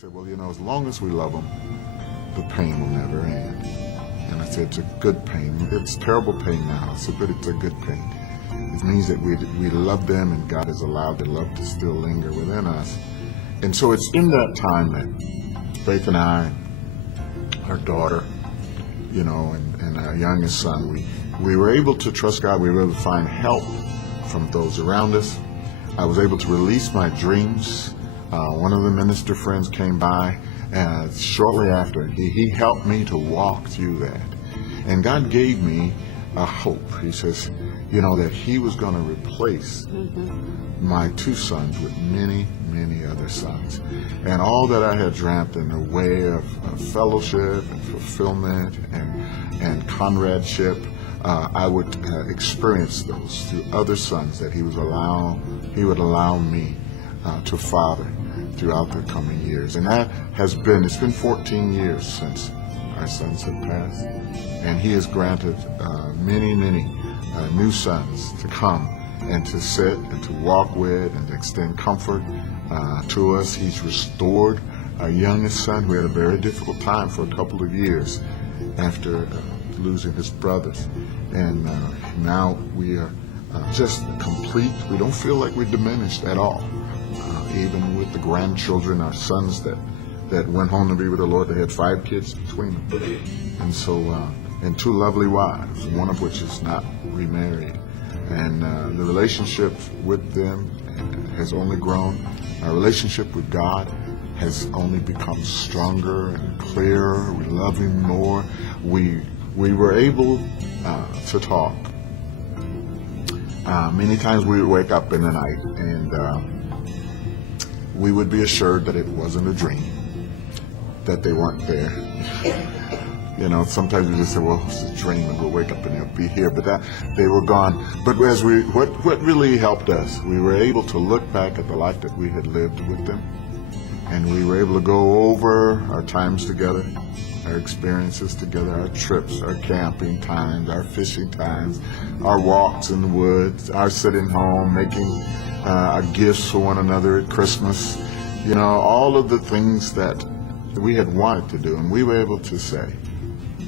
said, well, as long as we love them, the pain will never end. And I said, it's a good pain. It's terrible pain now. I said, but it's a good pain. It means that we love them, and God has allowed the love to still linger within us. And so it's in that time that Faith and I, our daughter, and our youngest son, we were able to trust God. We were able to find help from those around us. I was able to release my dreams. One of the minister friends came by shortly after. He helped me to walk through that. And God gave me a hope. He says, that he was going to replace my two sons with many, many other sons. And all that I had dreamt in the way of fellowship and fulfillment and comradeship, I would experience those through other sons that he would allow me to father throughout the coming years. And that it's been 14 years since our sons have passed. And he has granted many, many new sons to come and to sit and to walk with and to extend comfort to us. He's restored our youngest son, who had a very difficult time for a couple of years after losing his brothers. And now we are just complete. We don't feel like we're diminished at all. Even with the grandchildren, our sons that went home to be with the Lord, they had 5 kids between them. And so, and 2 lovely wives, one of which is not remarried. And the relationship with them has only grown. Our relationship with God has only become stronger and clearer. We love him more. We were able to talk. Many times we would wake up in the night and we would be assured that it wasn't a dream, that they weren't there. Sometimes we just say, well, it's a dream, and we'll wake up and they'll be here, but that they were gone. But what really helped us, we were able to look back at the life that we had lived with them, and we were able to go over our times together, our experiences together, our trips, our camping times, our fishing times, our walks in the woods, our sitting home, making gifts for one another at Christmas, all of the things that we had wanted to do. And we were able to say,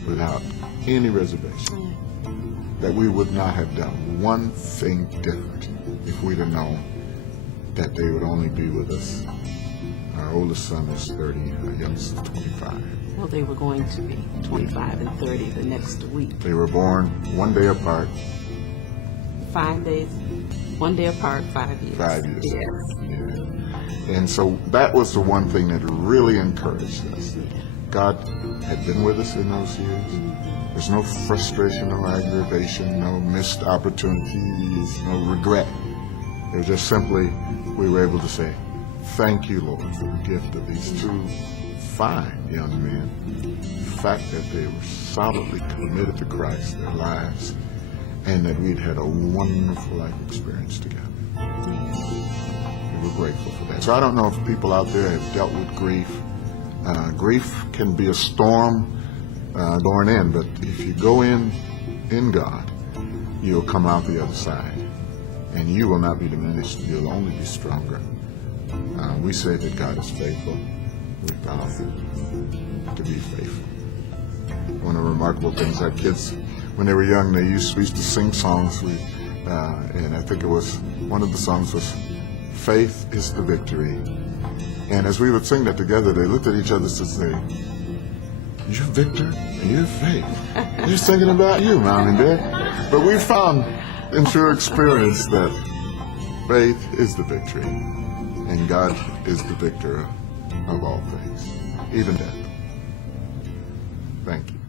without any reservation, that we would not have done one thing different if we'd have known that they would only be with us. Our oldest son is 30, our youngest is 25. Well, they were going to be 25 and 30 the next week. They were born one day apart. 5 days, 1 day apart, 5 years. 5 years. Yes. Yeah. And so that was the one thing that really encouraged us. God had been with us in those years. There's no frustration, no aggravation, no missed opportunities, no regret. It was just simply, we were able to say, thank you, Lord, for the gift of these 2 fine young men. The fact that they were solidly committed to Christ, their lives, and that we'd had a wonderful life experience together. We were grateful for that. So I don't know if people out there have dealt with grief. Grief can be a storm going in, but if you go in God, you'll come out the other side, and you will not be diminished. You'll only be stronger. We say that God is faithful. We vow to be faithful. One of the remarkable things, our kids, when they were young, we used to sing songs. And I think it was, one of the songs was, "Faith is the victory." And as we would sing that together, they looked at each other and said, "You're Victor and you're Faith. You're singing about you, Mom and Dad." But we found in true experience that faith is the victory, and God is the victor of all things, even death. Thank you.